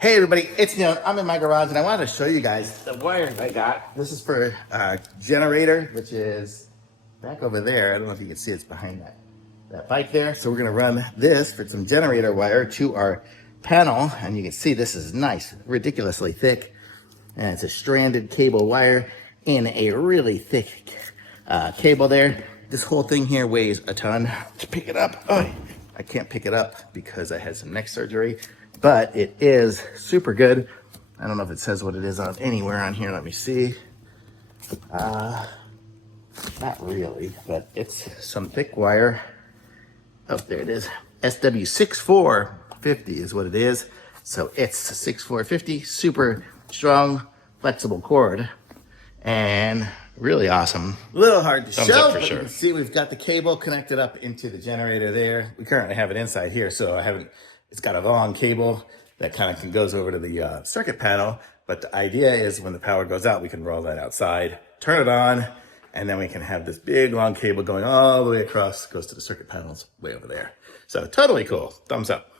Hey everybody, it's Neil. I'm in my garage and I wanted to show you guys the wires I got. This is for generator, which is back over there. I don't know if you can see it's behind that bike there. So we're gonna run this for some generator wire to our panel, and you can see this is nice, ridiculously thick, and it's a stranded cable wire in a really thick cable there. This whole thing here weighs a ton. To pick it up, oh, I can't pick it up because I had some neck surgery, but it is super good. I don't know if it says what it is on anywhere on here. Let me see. Not really, but it's some thick wire. Oh, there it is. SW6450 is what it is. So it's 6450, super strong, flexible cord, and really awesome. A little hard to show, but you can see we've got the cable connected up into the generator there. We currently have it inside here, so it's got a long cable that kind of goes over to the circuit panel. But the idea is when the power goes out, we can roll that outside, turn it on, and then we can have this big long cable going all the way across, goes to the circuit panels way over there. So totally cool. Thumbs up.